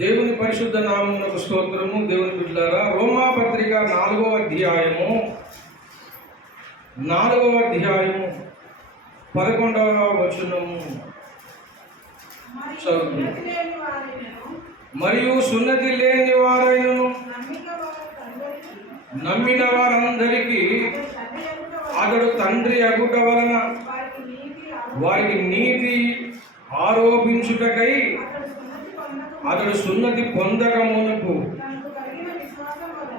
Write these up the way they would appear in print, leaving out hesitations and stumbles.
దేవుని పరిశుద్ధ నామమునకు స్తోత్రము. దేవుని బిడ్డలారా, రోమా పత్రిక 4వ అధ్యాయము 11వ వచనము మరియు సున్నతి లేని వారైనను నమ్మిన వారందరికీ అతడు తండ్రి అగుట వలన వారికి నీతి ఆరోపించుటకై అతడు సున్నతి పొందక మునుపు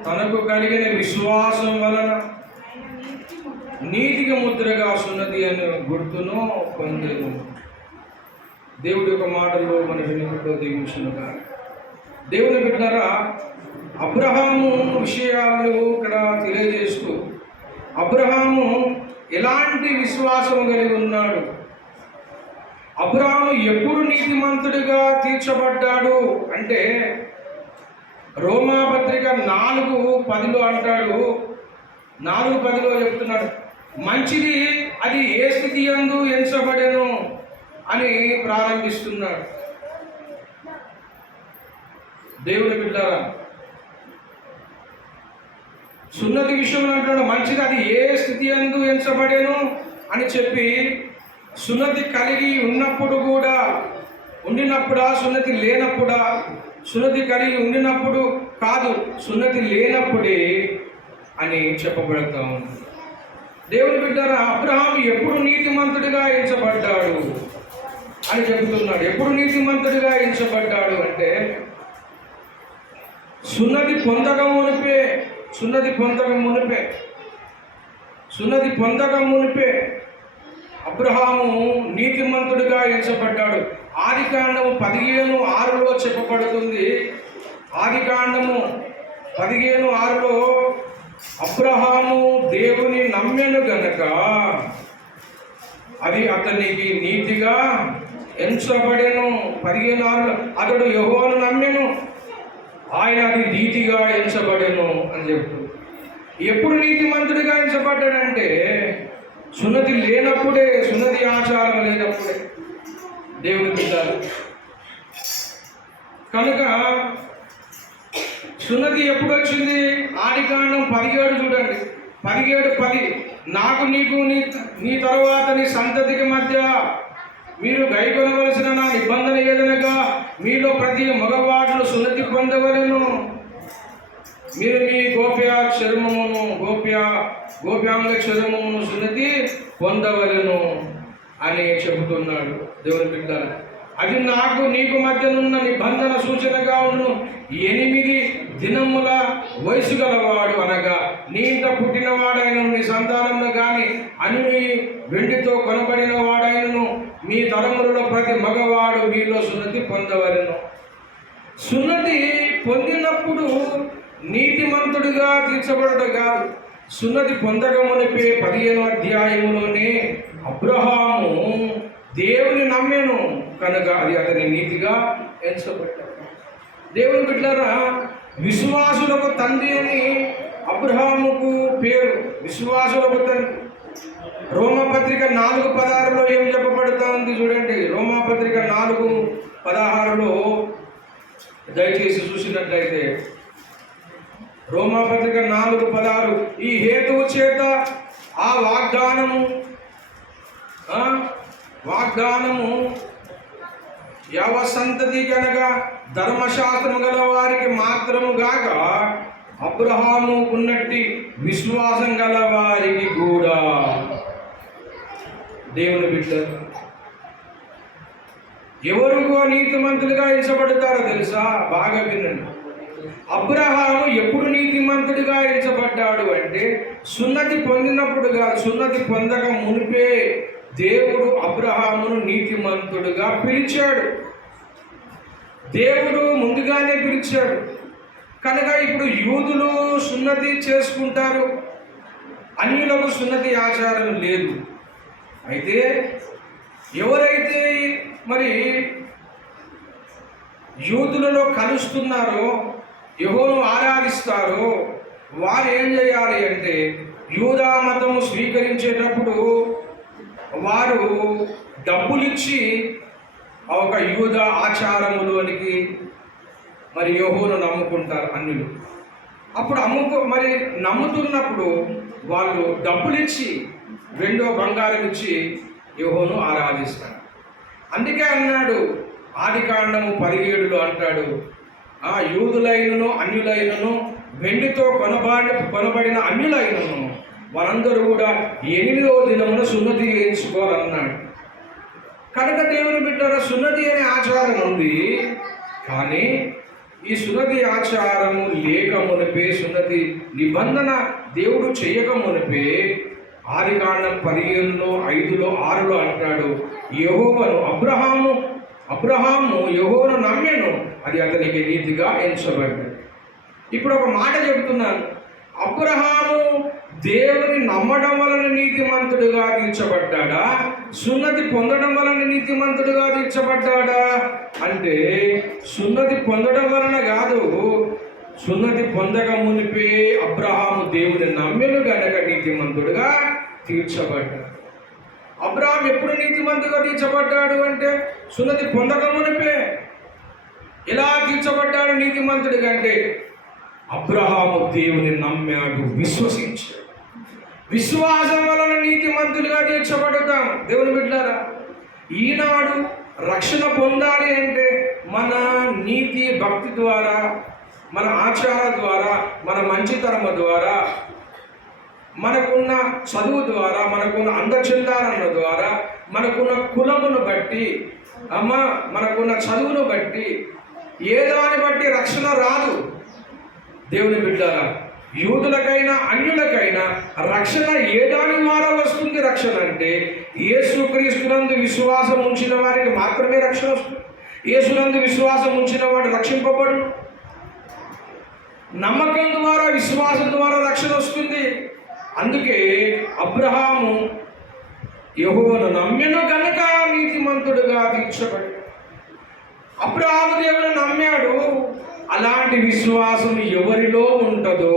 తనకు కలిగిన విశ్వాసం వలన నీతికి ముద్రగా సున్నతి అనే గుర్తును పొందెను. దేవుడి యొక్క మాటల్లో మన వినికిడిలో దీవించునుగా. దేవుని బిడ్డలారా, అబ్రహాము విషయాలు ఇక్కడ తెలియజేస్తూ, అబ్రహాము ఎలాంటి విశ్వాసం కలిగి ఉన్నాడు, అబ్రహాము ఎప్పుడు నీతిమంతుడిగా తీర్చబడ్డాడు అంటే రోమాపత్రిక 4:10 అంటాడు. 4:10 చెప్తున్నాడు, మంచిది అది ఏ స్థితి యందు ఎంచబడెను అని ప్రారంభిస్తున్నాడు. దేవుని బిడ్డలారా, సున్నతి విషయంలో అంటాడు మంచిది అది ఏ స్థితి యందు ఎంచబడెను అని చెప్పి, సున్నతి కలిగి ఉన్నప్పుడు కూడా ఉండినప్పుడా, సున్నతి లేనప్పుడా, సున్నతి కలిగి ఉండినప్పుడు కాదు, సున్నతి లేనప్పుడే అని చెప్పబడతా ఉంది. దేవుని బిడ్డలారా, అబ్రహాము ఎప్పుడు నీతిమంతుడిగా ఎంచబడ్డాడు అని చెబుతున్నాడు. ఎప్పుడు నీతిమంతుడిగా ఎంచబడ్డాడు అంటే సున్నతి పొందక మునిపే అబ్రహాము నీతిమంతుడిగా ఎంచబడ్డాడు. ఆదికాండము 15:6 చెప్పబడుతుంది. ఆదికాండము 15:6 అబ్రహాము దేవుని నమ్మెను గనక అది అతనికి నీతిగా ఎంచబడెను. 15:6 అతడు యెహోవాను నమ్మెను, ఆయన అది నీతిగా ఎంచబడెను అని చెప్తుంది. ఎప్పుడు నీతిమంతుడిగా ఎంచబడ్డాడంటే సున్నతి లేనప్పుడే, సున్నతి ఆచారం లేనప్పుడే. దేవుని బిడ్డలు కనుక సున్నతి ఎప్పుడు వచ్చింది? ఆదికాండం 17 చూడండి. 17:10 నాకు నీకు నీ తరువాత నీ సంతతికి మధ్య మీరు గైకొనవలసిన నా నిబంధన ఏదనగా మీలో ప్రతి మగవాడును సున్నతి పొందవలెను. మీరు మీ గోప్యాంగ చర్మమును సున్నతి పొందవలెను అని చెబుతున్నాడు. దేవుని బిడ్డలు, అది నాకు నీకు మధ్యనున్న నిబంధన సూచనగా ఉన్ను. 8 దినముల వయసు గలవాడు అనగా నీ ఇంట పుట్టినవాడైన నీ సంతానంలో కానీ అన్ని వెండితో కొనబడిన వాడైనను మీ తరములలో ప్రతి మగవాడు మీలో సున్నతి పొందవలెను. సున్నతి పొందినప్పుడు నీతిమంతుడిగా తీర్చబడగా, సున్నతి పొందక మునిపే 15వ అధ్యాయంలోనే అబ్రహాము దేవుని నమ్మెను కనుక అది అతని నీతిగా ఎంచబడ్డాడు. దేవుని బిడ్డలారా, విశ్వాసులకు తండ్రి అని అబ్రహాముకు పేరు. విశ్వాసులకు తండ్రి. రోమాపత్రిక 4:16 ఏం చెప్పబడుతూ ఉంది చూడండి. రోమాపత్రిక 4:16 దయచేసి చూసినట్లయితే, రోమాపత్రిక 4:16 ఈ హేతువు చేత ఆ వాగ్దానము యవ సంతతి కనుక ధర్మశాస్త్రము గల వారికి మాత్రము గాక అబ్రహాము ఉన్నట్టి విశ్వాసం గల వారికి కూడా. దేవుని బిడ్డ ఎవరు నీతిమంతులుగా ఎంచబడతారో తెలుసా? బాగా వినండి. అబ్రహాము ఎప్పుడు నీతిమంతుడిగా ఎంచబడ్డాడు అంటే సున్నతి పొందినప్పుడు కాదు, సున్నతి పొందక మునిపే దేవుడు అబ్రహామును నీతిమంతుడిగా పిలిచాడు. దేవుడు ముందుగానే పిలిచాడు కనుక ఇప్పుడు యూదులు సున్నతి చేసుకుంటారు, అన్యులకు సున్నతి ఆచారం లేదు. అయితే ఎవరైతే మరి యూదులలో కలుస్తున్నారో, యెహోవాను ఆరాధిస్తారో వారు ఏం చేయాలి అంటే యూదా మతము స్వీకరించేటప్పుడు వారు డబ్బులిచ్చి ఒక యూద ఆచారములోనికి మరి యెహోవాను నమ్ముకుంటారు అన్యులు. అప్పుడు మరి నమ్ముతున్నప్పుడు వాళ్ళు డబ్బులు ఇచ్చి, వెండో బంగారం ఇచ్చి యెహోవాను ఆరాధిస్తారు. అందుకే అన్నాడు ఆదికాండము 17లో అంటాడు, యూదులైనను అన్యులైనను వెండితో కొనబడిన అన్యులైనను వారందరూ కూడా 8వ దినమున సున్నతి చేయించుకోవాలన్నాడు. కనుక దేవుని బిడ్డల సున్నతి అనే ఆచారం ఉంది. కానీ ఈ సున్నతి ఆచారము లేక మునిపే, సున్నతి నిబంధన దేవుడు చేయక మునిపే ఆదికాండం 15లో 5లో 6లో అంటాడు, యెహోవాను అబ్రహాము యెహోవాను నమ్మెను, అది అతనికి నీతిగా ఎంచబడ్డది. ఇప్పుడు ఒక మాట చెబుతున్నాను, అబ్రహాము దేవుని నమ్మడం వలన నీతిమంతుడిగా తీర్చబడ్డాడా, సున్నతి పొందడం వలన నీతిమంతుడిగా తీర్చబడ్డాడా అంటే సున్నతి పొందడం వలన కాదు, సున్నతి పొందక మునిపే అబ్రహాము దేవుని నమ్మెను గనక నీతిమంతుడిగా తీర్చబడ్డాడు. అబ్రహాం ఎప్పుడు నీతిమంతుడిగా తీర్చబడ్డాడు అంటే సున్నతి పొందక మునిపే. ఎలా తీర్చబడ్డాడు నీతిమంతుడిగా అంటే అబ్రహాము దేవుని నమ్మాడు, విశ్వసించాడు. విశ్వాసం వలన నీతిమంతులుగా తీర్చబడతాం. దేవుని బిడ్డలారా, ఈనాడు రక్షణ పొందాలి అంటే మన నీతి భక్తి ద్వారా, మన ఆచార ద్వారా, మన మంచితనము ద్వారా, మనకున్న చదువు ద్వారా, మనకున్న అందచందాలన్న ద్వారా, మనకున్న కులమును బట్టి, మనకున్న చదువును బట్టి, ఏదాన్ని బట్టి రక్షణ రాదు. దేవుని బిడ్డలారా, యూదులకైనా అన్యులకైనా రక్షణ ఏ దాని ద్వారా వస్తుంది? రక్షణ అంటే యేసుక్రీస్తునందు విశ్వాసం ఉంచిన వారికి మాత్రమే రక్షణ వస్తుంది. యేసునందు విశ్వాసం ఉంచిన వాడు రక్షింపబడు. నమ్మకం ద్వారా, విశ్వాసం ద్వారా రక్షణ వస్తుంది. అందుకే అబ్రహాము యెహోవాను నమ్మెను కనుక నీతిమంతుడుగా తీర్చబడ్డాడు. అబ్రహాము దేవుని నమ్మాడు. అలాంటి విశ్వాసం ఎవరిలో ఉంటుందో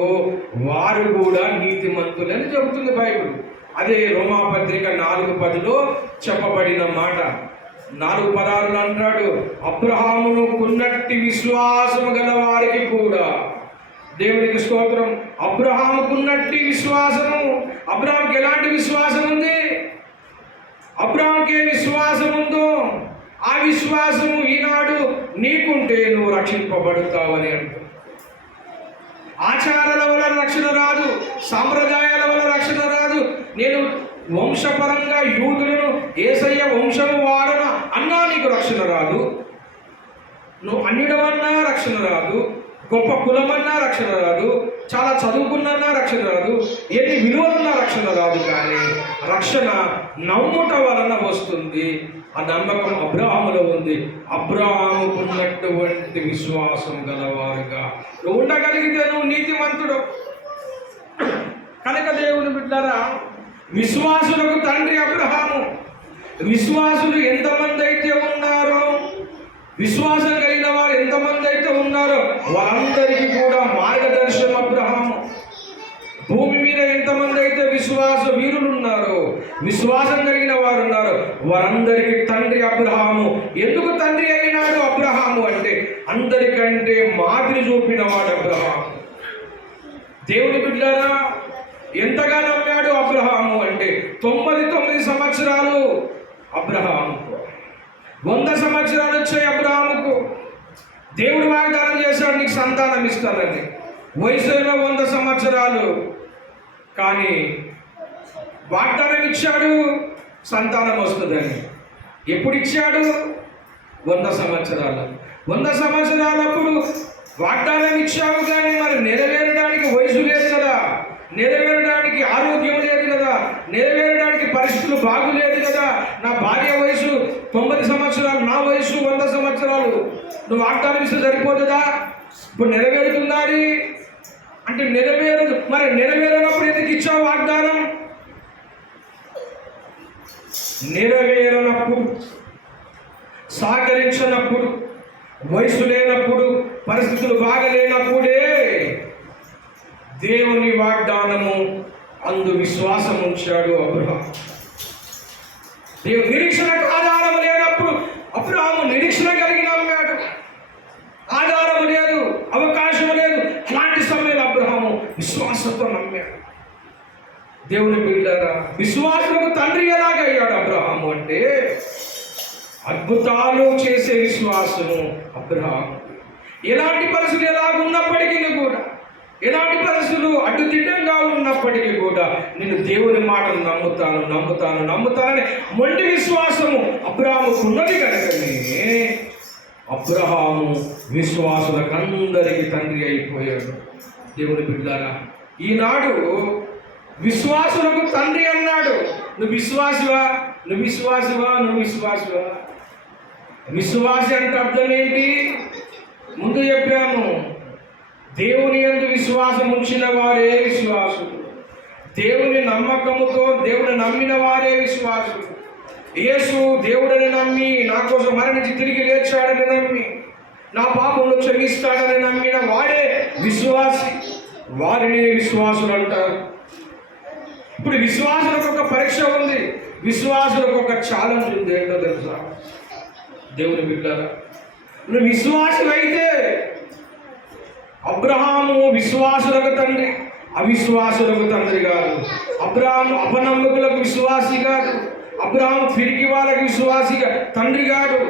వారు కూడా నీతిమంతులని చెబుతుంది బైబిల్. అదే రోమాపత్రిక 4:10లో చెప్పబడిన మాట. 4:16 అంటాడు, అబ్రహామును కున్నట్టి విశ్వాసము గల వారికి కూడా. దేవునికి స్తోత్రం. అబ్రహాముకున్నట్టి విశ్వాసము. అబ్రహాంకి ఎలాంటి విశ్వాసం ఉంది? అబ్రహాంకి ఏ విశ్వాసం ఉందో ఆ విశ్వాసము ఈనాడు నీకుంటే నువ్వు రక్షింపబడతావని అంటూ. ఆచారాల వల్ల రక్షణ రాదు, సాంప్రదాయాల వల్ల రక్షణ రాదు. నేను వంశపరంగా యూదులను యేసయ్య వంశము వాడన అన్నా నీకు రక్షణ రాదు. నువ్వు అన్యుడవన్నా రక్షణ రాదు, గొప్ప కులమన్నా రక్షణ రాదు, చాలా చదువుకున్నా రక్షణ రాదు, ఎన్ని విలువలున్నా రక్షణ రాదు. కానీ రక్షణ నమ్ముట వలన వస్తుంది. ఆ నమ్మకం అబ్రహాములో ఉంది. అబ్రహాముకున్నటువంటి విశ్వాసం గలవారుగా నువ్వు ఉండగలిగితే నువ్వు నీతిమంతుడు. కనుక దేవుని బిడ్డలారా, విశ్వాసులకు తండ్రి అబ్రహాము. విశ్వాసులు ఎంతమంది అయితే ఉన్నారో, విశ్వాసం కలిగిన వారు ఎంతమంది అయితే ఉన్నారో వారందరికీ కూడా మార్గదర్శనం అబ్రహాము. భూమి మీద ఎంతమంది అయితే విశ్వాస వీరులు ఉన్నారో, విశ్వాసం కలిగిన వారు ఉన్నారో వారందరికీ తండ్రి అబ్రహాము. ఎందుకు తండ్రి అయినాడు అబ్రహాము అంటే అందరికంటే మాదిరి చూపిన వాడు అబ్రహాము. దేవుని బిడ్డలారా, ఎంతగా నమ్మాడు అబ్రహాము అంటే 99 సంవత్సరాలు అబ్రహాముకు, 100 సంవత్సరాలు వచ్చాయి అబ్రహాముకు. దేవుడు వాగ్దానం చేశాడు, నీకు సంతానం ఇస్తానని. వయసు 100 సంవత్సరాలు. కానీ వాగ్దానం ఇచ్చాడు సంతానం వస్తుందని. ఎప్పుడు ఇచ్చాడు? 100 సంవత్సరాలు. 100 సంవత్సరాలప్పుడు వాగ్దానం ఇచ్చావు, కానీ మరి నెరవేరడానికి వయసు లేదు కదా, నెరవేరడానికి ఆరోగ్యం లేదు కదా, నెరవేరడానికి పరిస్థితులు బాగులేదు కదా. నా భార్య వయసు 90 సంవత్సరాలు, నా వయసు 100 సంవత్సరాలు. నువ్వు వాగ్దానం ఇస్తే సరిపోతుందా? ఇప్పుడు నెరవేరుతుందా అది అంటే నెరవేరదు. మరి నెరవేరనప్పుడు ఎందుకు ఇచ్చావు వాగ్దానం? నెరవేరనప్పుడు, సహకరించినప్పుడు, వయసు లేనప్పుడు, పరిస్థితులు బాగలేనప్పుడే దేవుని వాగ్దానము అందు విశ్వాసం ఉంచాడు అబ్రహాం. దేవుని నిరీక్షణకు ఆధారం లేనప్పుడు అబ్రహాము నిరీక్షణ కలిగి నమ్మాడు. ఆధారం లేదు, దేవుని బిడ్డలారా, విశ్వాసులకు తండ్రి ఎలాగయ్యాడు అబ్రహాము అంటే అద్భుతాలు చేసే విశ్వాసము అబ్రహాము. ఎలాంటి పరిస్థితులు ఎలాగున్నప్పటికీ కూడా, ఎలాంటి పరిస్థితులు అడ్డుదిడ్డంగా ఉన్నప్పటికీ కూడా నేను దేవుని మాటను నమ్ముతానని మొండి విశ్వాసము అబ్రహాముకు ఉన్నది కనుకనే అబ్రహాము విశ్వాసులకందరికీ తండ్రి అయిపోయాడు. దేవుని బిడ్డలారా, ఈనాడు విశ్వాసులకు తండ్రి అన్నాడు. నువ్వు విశ్వాసివా? విశ్వాసి అంటే అర్థం ఏంటి? ముందు చెప్పాము, దేవుని యందు విశ్వాసం ఉంచిన వారే విశ్వాసులు. దేవుని నమ్మకముతో దేవుని నమ్మిన వారే విశ్వాసులు. యేసు దేవుడని నమ్మి, నా కోసం మరణించి తిరిగి లేచాడని నమ్మి, నా పాపములు క్షమిస్తాడని నమ్మిన వాడే విశ్వాసి. వారిని విశ్వాసులు అంటారు. ఇప్పుడు విశ్వాసులకు ఒక పరీక్ష ఉంది, విశ్వాసులకు ఒక ఛాలెంజ్ ఉంది. ఏంటో తెలుసా? దేవుని బిడ్డలారా, నువ్వు విశ్వాసులైతే అబ్రహాము విశ్వాసులకు తండ్రి, అవిశ్వాసులకు తండ్రి కాదు. అబ్రహాము అపనమ్మకులకు విశ్వాసి కాదు. అబ్రహాము తిరిగి వాళ్ళకి విశ్వాసిగా తండ్రి కాదు.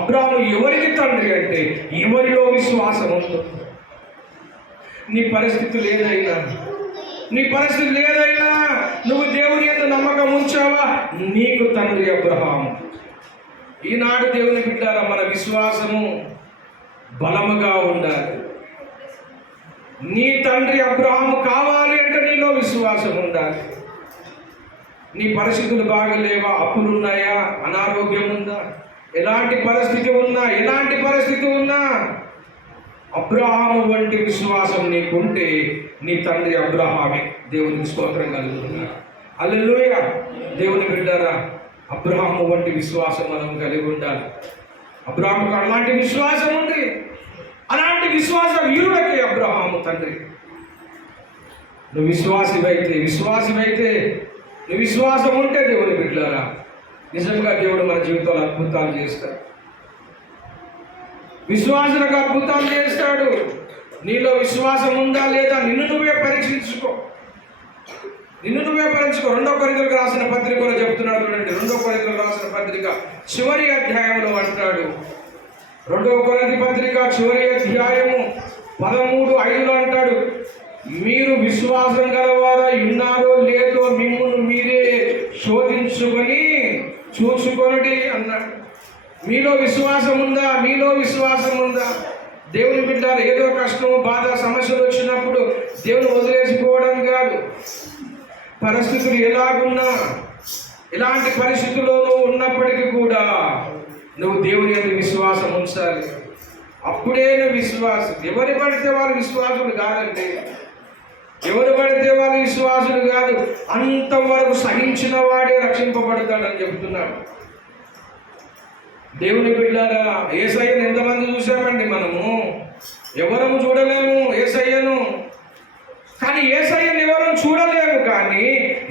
అబ్రహాము ఎవరికి తండ్రి అంటే ఎవరిలో విశ్వాసం ఉందో. నీ పరిస్థితి లేదైనా నువ్వు దేవుని యందు నమ్మకం ఉంచావా, నీకు తండ్రి అబ్రహాము. ఈనాడు దేవుని బిడ్డలారా, మన విశ్వాసము బలముగా ఉండాలి. నీ తండ్రి అబ్రహాము కావాలి అంటే నీలో విశ్వాసం ఉండాలి. నీ పరిస్థితులు బాగలేవా? అప్పులున్నాయా? అనారోగ్యం ఉందా? ఎలాంటి పరిస్థితి ఉన్నా అబ్రహాము వంటి విశ్వాసం నీకుంటే నీ తండ్రి అబ్రహామే. దేవునికి స్తోత్రం కలుగుతున్నా. హల్లెలూయా. దేవుని బిడ్డలారా, అబ్రహాము వంటి విశ్వాసం మనం కలిగి ఉండాలి. అబ్రహాముకు అలాంటి విశ్వాసం ఉంది. అలాంటి విశ్వాస వీరుడికి అబ్రహాము తండ్రి. నువ్వు విశ్వాసివైతే నువ్వు విశ్వాసం ఉంటే దేవుని బిడ్డలారా, నిజంగా దేవుడు మన జీవితంలో అద్భుతాలు చేస్తాడు. విశ్వాసులకు అద్భుతాలు చేస్తాడు. నీలో విశ్వాసం ఉందా లేదా నిన్ను నువ్వే పరీక్షించుకో. 2 కొరింథీయులకు రాసిన పత్రికలో చెప్తున్నాడు చూడండి. 2 కొరింథీయులకు రాసిన పత్రిక చివరి అధ్యాయంలో అంటాడు. 2 కొరింథీ పత్రిక చివరి అధ్యాయము 13:5 అంటాడు, మీరు విశ్వాసం గలవారై ఉన్నారో లేదో మిమ్మును మీరే శోధించుకొని చూసుకొనుడి అన్నాడు. మీలో విశ్వాసం ఉందా? దేవుని బిడ్డలారా, ఏదో కష్టం, బాధ, సమస్యలు వచ్చినప్పుడు దేవుని వదిలేసిపోవడం కాదు. పరిస్థితులు ఎలాగున్నా, ఎలాంటి పరిస్థితుల్లో ఉన్నప్పటికీ కూడా నువ్వు దేవుని యందు విశ్వాసం ఉంచాలి. అప్పుడే నువ్వు విశ్వాసం. ఎవరు పడితే వాళ్ళు విశ్వాసులు కాదు. అంతవరకు సహించిన వాడే రక్షింపబడతాడని చెప్తున్నాడు. దేవుని బిడ్డలారా, యేసయ్యను ఎంతమంది చూసామండి? మనము ఎవరము చూడలేము యేసయ్యను. కానీ యేసయ్యను ఎవరు చూడలేము, కానీ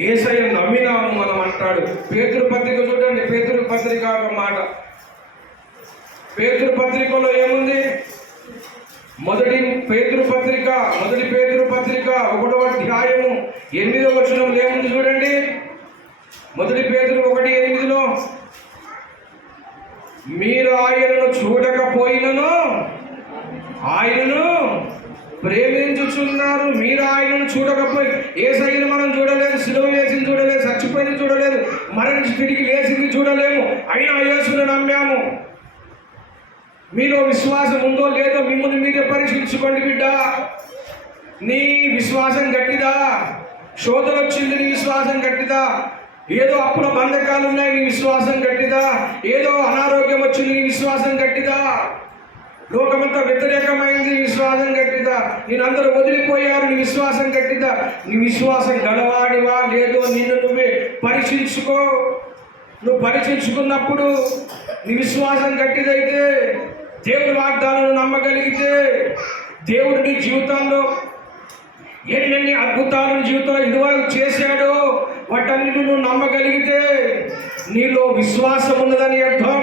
యేసయ్యను నమ్మినాము మనం అంటాడు. పేతురు పత్రిక చూడండి. పేతురు పత్రిక ఒక మాట. పేతురు పత్రికలో ఏముంది? మొదటి పేతురు పత్రిక 1వ అధ్యాయము 8వ వచనంలో ఏముంది చూడండి. మొదటి పేతురు 1:8, మీరు ఆయనను చూడకపోయినను ఆయనను ప్రేమించుచున్నారు. మీరు ఆయనను చూడకపోయి, యేసయ్యను మనం చూడలేదు, సిలువ వేసింది చూడలేదు, చచ్చిపోయింది చూడలేదు, మరణించి తిరిగి లేచింది చూడలేము, అయినా యేసును నమ్మాము. మీలో విశ్వాసం ఉందో లేదో మిమ్మల్ని మీరే పరీక్షించుకోండి బిడ్డ. నీ విశ్వాసం గట్టిదా? శోధన వచ్చింది, నీ విశ్వాసం గట్టిదా? ఏదో అప్పుల బంధకాలు ఉన్నాయి, నీ విశ్వాసం గట్టిదా? ఏదో అనారోగ్యం వచ్చింది, నీ విశ్వాసం గట్టిదా? లోకమంతా వ్యతిరేకమైంది, నీ విశ్వాసం గట్టిదా? నేనందరూ వదిలిపోయారు, నీ విశ్వాసం గట్టిదా? నీ విశ్వాసం గలవాడివా లేదో నిన్ను నువ్వే పరీక్షించుకో. నువ్వు పరీక్షించుకున్నప్పుడు నీ విశ్వాసం గట్టిదైతే, దేవుడి వాగ్దానాలను నమ్మగలిగితే, దేవుడు నీ జీవితంలో ఎన్ని అద్భుతాలను జీవితంలో ఇదివరకు చేశాడో వాటన్నిటి నువ్వు నమ్మగలిగితే నీలో విశ్వాసం ఉన్నదని అర్థం.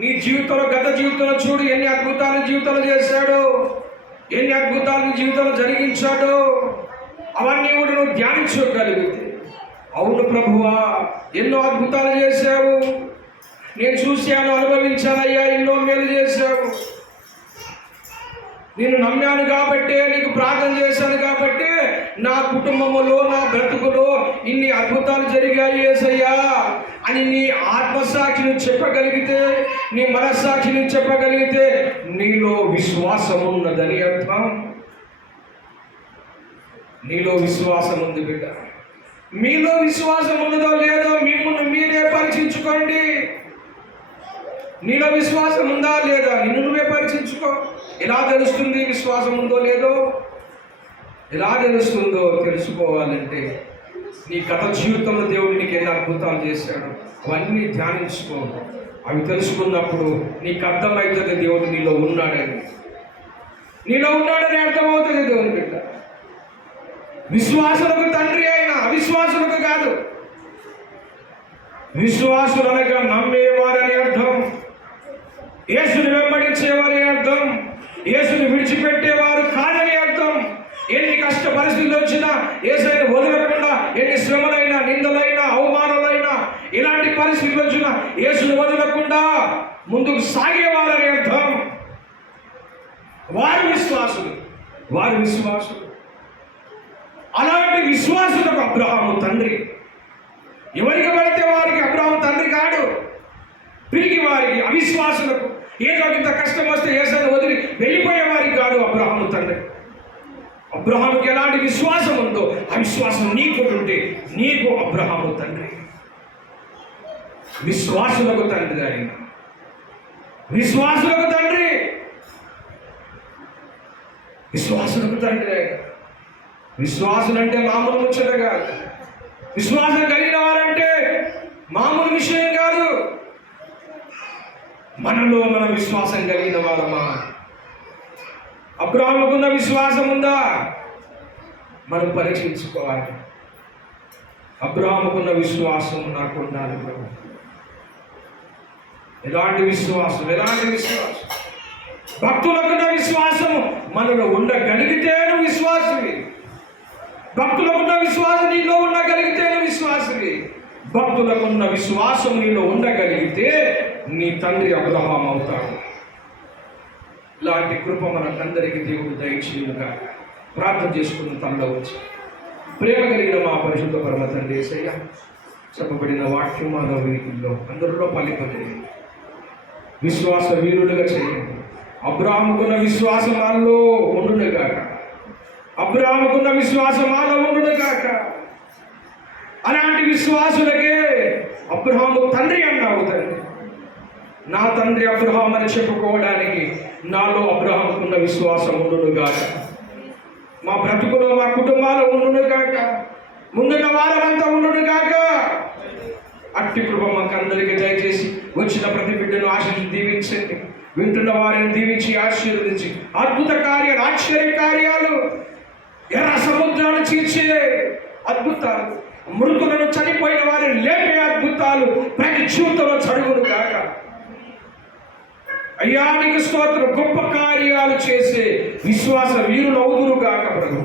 నీ జీవితంలో, గత జీవితంలో చూడు ఎన్ని అద్భుతాలు జీవితంలో చేశాడో, ఎన్ని అద్భుతాలను జీవితంలో జరిగించాడో. అవన్నీ కూడా నువ్వు ధ్యానించగలిగితే, అవును ప్రభువా ఎన్నో అద్భుతాలు చేశావు, నేను చూశాను, అనుభవించానయ్యా, ఎన్నో మేలు చేశావు, నేను నమ్మాను కాబట్టే, నీకు ప్రార్థన చేశాను కాబట్టే నా కుటుంబములో, నా బ్రతుకులో ఇన్ని అద్భుతాలు జరిగాయి యేసయ్యా అని నీ ఆత్మసాక్షిని చెప్పగలిగితే, నీ మనస్సాక్షిని చెప్పగలిగితే నీలో విశ్వాసం ఉన్నదని అర్థం. నీలో విశ్వాసం ఉంది బిడ్డ. మీలో విశ్వాసం ఉన్నదో లేదో మిమ్మల్ని మీరే పరీక్షించుకోండి. నీలో విశ్వాసం ఉందా లేదా నిన్ను నువ్వే పరీక్షించుకో. ఎలా తెలుస్తుంది విశ్వాసం ఉందో లేదో? ఎలా తెలుస్తుందో తెలుసుకోవాలంటే నీ గత జీవితంలో దేవుడు నీకు ఎన్ని అద్భుతాలు చేశాడు అవన్నీ ధ్యానించుకో. అవి తెలుసుకున్నప్పుడు నీకు అర్థమవుతుంది దేవుడు నీలో ఉన్నాడని. నీలో ఉన్నాడని అర్థమవుతుంది దేవుని బిడ్డ. విశ్వాసులకు తండ్రి అయినా అవిశ్వాసులకు కాదు. విశ్వాసులు అనగా నమ్మేవారని అర్థం, యేసుని వెంబడించేవారని అర్థం, యేసుని విడిచిపెట్టేవారు కాదని అర్థం. ఎన్ని కష్ట పరిస్థితులు వచ్చినా యేసుని వదలకుండా, ఎన్ని శ్రమలైనా, నిందలైనా, అవమానాలైనా, ఇలాంటి పరిస్థితులు వచ్చినా యేసుని వదలకుండా ముందుకు సాగేవారని అర్థం. వారు విశ్వాసులు, వారు విశ్వాసులు. అలాంటి విశ్వాసులకు అబ్రహాము తండ్రి. ఎవరికి పడితే వారికి అబ్రహాము తండ్రి కాడు. తిరిగి వారికి అవిశ్వాసులకు, ఏదో ఇంత కష్టం వస్తే యేసుని వదిలి వెళ్ళిపోయే వారికి కాదు అబ్రహాము తండ్రి. అబ్రహాముకి ఎలాంటి విశ్వాసం ఉందో ఆ విశ్వాసం నీకు ఉంటే నీకు అబ్రహాము తండ్రి. విశ్వాసులకు తండ్రి ఆయన, విశ్వాసులకు తండ్రి, విశ్వాసులకు తండ్రి ఆయన. విశ్వాసులంటే మామూలు ముచ్చట కాదు. విశ్వాసం కలిగిన వారంటే మామూలు విషయం కాదు. మనలో మనం విశ్వాసం కలిగిన వారమా? అబ్రహాముకున్న విశ్వాసం ఉందా? మనం పరీక్షించుకోవాలి. అబ్రహాముకున్న విశ్వాసం నాకు ఉండాలి. ఎలాంటి విశ్వాసం, ఎలాంటి విశ్వాసం? భక్తులకున్న విశ్వాసం మనలో ఉండగలిగితేనే విశ్వాసవి. భక్తులకున్న విశ్వాసం నీలో ఉండగలిగితేనే విశ్వాసవి. భక్తులకున్న విశ్వాసం నీలో ఉండగలిగితే నీ తండ్రి అబ్రహాం అవుతాడు. ఇలాంటి కృప మనకందరికీ దేవుడు దయచేయునుగా. ప్రార్థన చేసుకున్న తనలో వచ్చి ప్రేమ కలిగిన మా పరిశుద్ధ పరమ తండ్రి యేసయ్య, చెప్పబడిన వాక్యం మానవ వీధుల్లో అందరిలో పలికలు విశ్వాస వీరులుగా చేయండి. అబ్రహాముకున్న విశ్వాసం మాలో ఉండునుగాక. అబ్రహాముకున్న విశ్వాసం మాలో ఉండునుగాక. అలాంటి విశ్వాసులకే అబ్రహాము తండ్రి అన్నావు తండ్రి. నా తండ్రి అబ్రహాం అని చెప్పుకోవడానికి నాలో అబ్రహాముకున్న విశ్వాసం ఉండునుగాక. మా బ్రతుకులో, మా కుటుంబాలు ఉండునుగాక. ముందున్న వారమంతా ఉండునుగాక. అట్టి కృప మాకు అందరికీ దయచేసి వచ్చిన ప్రతి బిడ్డను ఆశించి దీవించండి. వింటున్న వారిని దీవించి ఆశీర్వదించి అద్భుత కార్యాలు, ఆశ్చర్య కార్యాలు, ఎర్ర సముద్రాలు చీల్చే అద్భుతాలు, మృతులను చనిపోయిన వారిని లేపే అద్భుతాలు ప్రతి జీవితంలో చదువును గాక. అయ్యా నీకు స్తోత్రం. గొప్ప కార్యాలు చేసే విశ్వాస వీరులు అవుదురు గాక ప్రభు.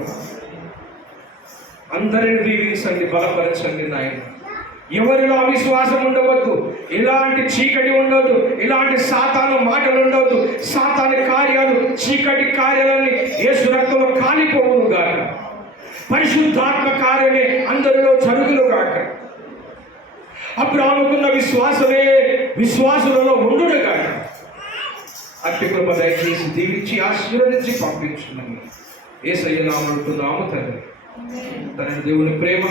అందరిని దీవించండి, బలపరచండి నాయన. ఎవరిలో అవిశ్వాసం ఉండవద్దు, ఇలాంటి చీకటి ఉండవద్దు, ఇలాంటి సాతాను మాటలు ఉండవద్దు. సాతాను కార్యాలు, చీకటి కార్యాలని యేసు రక్తంలో కాలిపోవును గాక. పరిశుద్ధాత్మ కార్యమే అందరిలో జరుగును గాక. అబ్రహాముకున్న విశ్వాసమే విశ్వాసులలో ఉండును గాక. అట్టి కృప దయచేసి దీవించి ఆశీర్వదించి పంపించున్నాము. యేసయ్య నామములో తండ్రి. తండ్రి దేవుని ప్రేమ,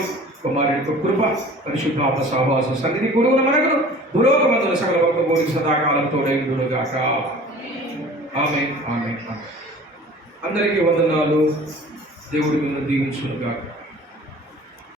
కుమారుని యొక్క కృప, పరిశుద్ధాత్మ సహవాసం సన్నిధి కూడుకున్న మనకు భూలోకమందుల సకల భక్త బోధి సదాకాలం తోడైండును గాక. ఆమేన్, ఆమేన్. అందరికీ వందనాలు. దేవుడి మీద దీవించును గాక.